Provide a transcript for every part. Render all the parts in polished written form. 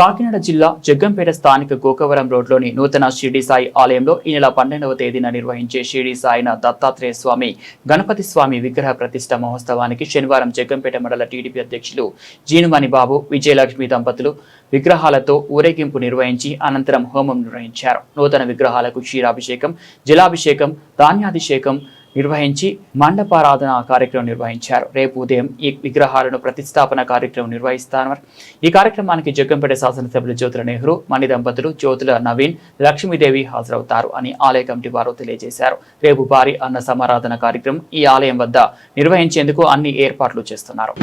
కాకినాడ జిల్లా జగ్గంపేట స్థానిక గోకవరం రోడ్లోని నూతన షిరిడి సాయి ఆలయంలో ఈ నెల 12వ తేదీన నిర్వహించే షిరిడి సాయిన దత్తాత్రేయ స్వామి గణపతి స్వామి విగ్రహ ప్రతిష్ఠ మహోత్సవానికి శనివారం జగ్గంపేట మండల టీడీపీ అధ్యక్షులు జీనుమణి బాబు విజయలక్ష్మి దంపతులు విగ్రహాలతో ఊరేగింపు నిర్వహించి అనంతరం హోమం నిర్వహించారు. నూతన విగ్రహాలకు క్షీరాభిషేకం, జలాభిషేకం, ధాన్యాభిషేకం నిర్వహించి మండపారాధన కార్యక్రమం నిర్వహించారు. రేపు ఉదయం ఈ విగ్రహాలను ప్రతిష్టాపన కార్యక్రమం నిర్వహిస్తారు. ఈ కార్యక్రమానికి జగ్గంపేట శాసనసభ్యులు జ్యోతుల నెహ్రూ, మణి దంపతులు, జ్యోతుల నవీన్, లక్ష్మీదేవి హాజరవుతారు అని ఆలయ కమిటీ వారు తెలియజేశారు. రేపు భారీ అన్న సమారాధన కార్యక్రమం ఈ ఆలయం వద్ద నిర్వహించేందుకు అన్ని ఏర్పాట్లు చేస్తున్నారు.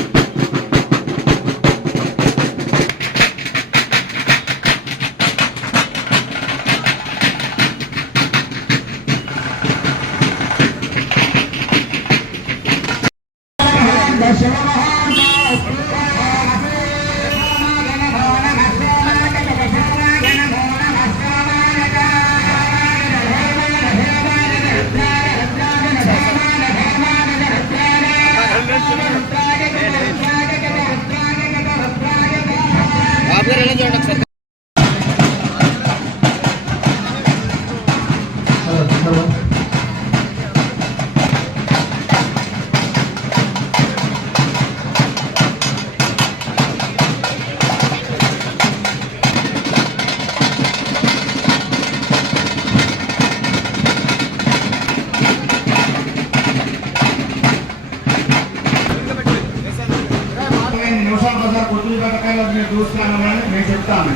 నేను చెప్తాను,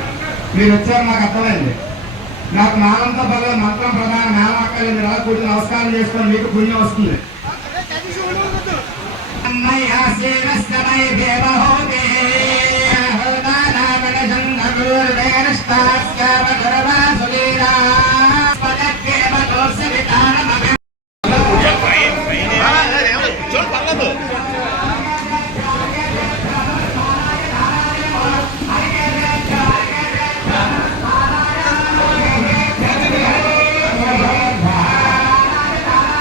మీరు వచ్చారు నాకు అర్థమైంది. నాకు నాలంతా పర్లేదు, మంత్రం ప్రధాన నామక్కలు మీరు అలా కూర్చొని నమస్కారం చేసుకొని మీకు పుణ్యం వస్తుంది.